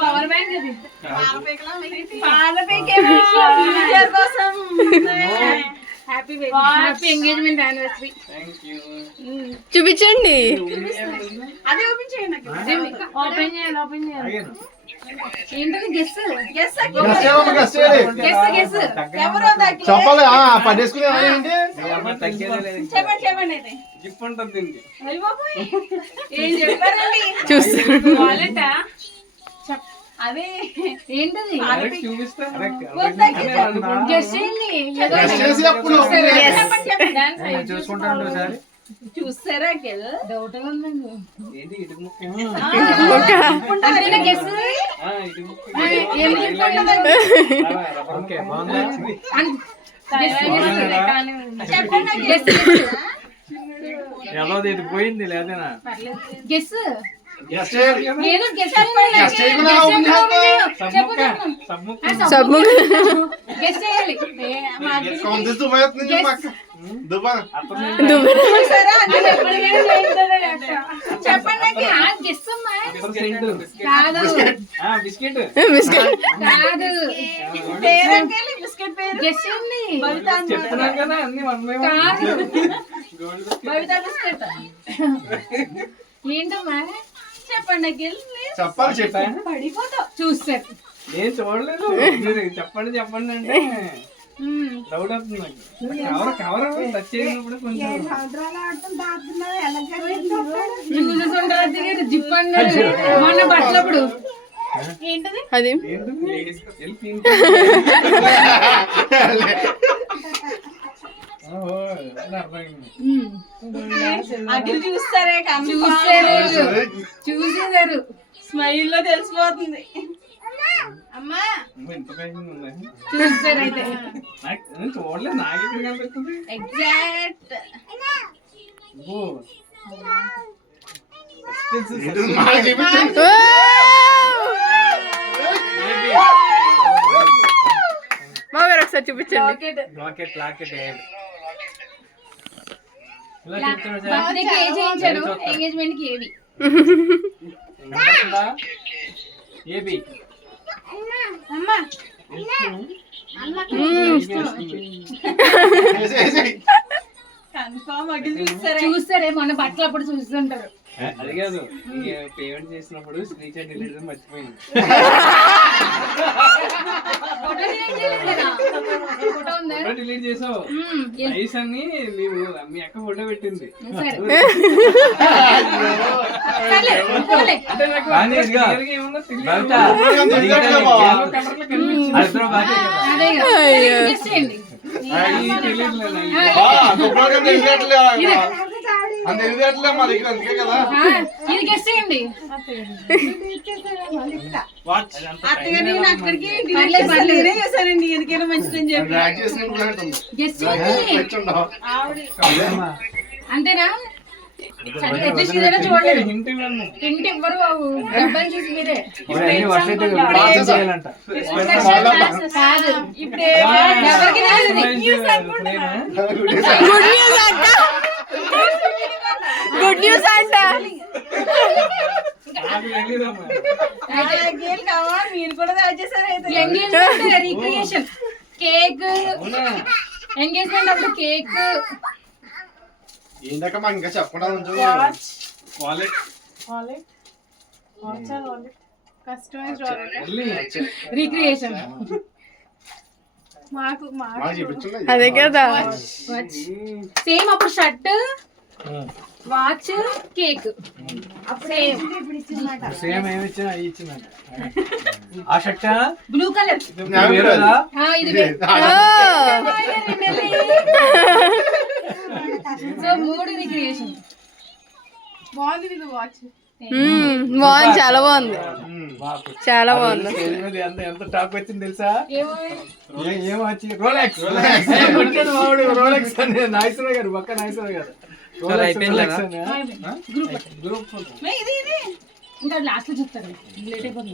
Power bank అది happy engagement anniversary. చూపించండి. అదే ఓపెన్ చేయండి. ఓపెన్ చేయాలి. ఏంటది? గెస్ చెప్పాలి పడేసుకునే చెప్పండి అయితే ఏం చెప్పారండి? చూస్తాను. వాలెటా? అదే ఏంటది? గెస్ చేయండి. చూస్తారా? డౌట్ ఉందండి. గెస్ ఎలా ఇది పోయింది లేదేనా? గెస్ చెప్తున్నాను కదా అన్ని ఏంటమ్మా? చెప్పండి. చెప్పాలి చెప్పాను పడిపోతావు. చూస్తారు. నేను చూడలేదు. మీరు చెప్పండి అంటే డౌట్ అవుతుంది నాకు. కవర్ టచ్ చేసినప్పుడు కొంచెం జిప్పండి మొన్న బట్టలప్పుడు. ఏంటది? అది అఖిల్ చూసేదారు. స్మైల్ లో తెలిసిపోతుంది. అమ్మా చూస్తారు అయితే. చూడలేదు. నాకు ఇక్కడ కనిపిస్తుంది. ఎగ్జాక్ట్. మాగారు ఒకసారి చూపించండి. ఎంగేజ్మెంట్ కి ఏవి? ఏబి చూస్తారే మొన్న బట్టలు అప్పుడు చూస్తుంటారు. అది కాదు, పేమెంట్ చేసినప్పుడు స్క్రీన్ షాట్ డిలీట్ చేయడం మర్చిపోయింది. ఫోటో డిలీట్ చేసావు. ఐస్ అని మీ అక్క ఫోటో పెట్టింది. ఇది గెస్ చేయండి. అక్కడికి ఎందుకైనా మంచిదని చెప్పి అంతేనా? చూడలేదు. హింట్ ఇవ్వరు. డబ్బాలు చూసి మీరే కాదు. ఇప్పుడు గుడ్ న్యూస్ అంట. మీరు కూడా రీక్రియేషన్ కేక్ ఎంగేజ్మెంట్ అప్పుడు కేక్ ఏంటమ్మా ఇంకా చెప్పకుండా రీక్రియేషన్ అదే కదా. సేమ్ అప్పుడు షర్ట్ వాచ్ కేక్ అప్పుడే సేమ్ ఏమి ఇచ్చినా ఇచ్చిందంట. ఆ షర్ట్ బ్లూ కలర్. ఇది సో 3 రీక్రియేషన్. బాగుంది వాచ్. బాగుంది. చాలా బాగుంది. చాలా బాగుంది. ఎంత టాక్ వచ్చింది తెలుసా? ఏమొచ్చి రోలెక్స్. నాగేశ్వరరావు గారు పక్క నాగేశ్వరరావు గారు గ్రూప్ ఇంకా లాస్ట్ లో చెప్తారు. లేట్ అయిపోతుంది.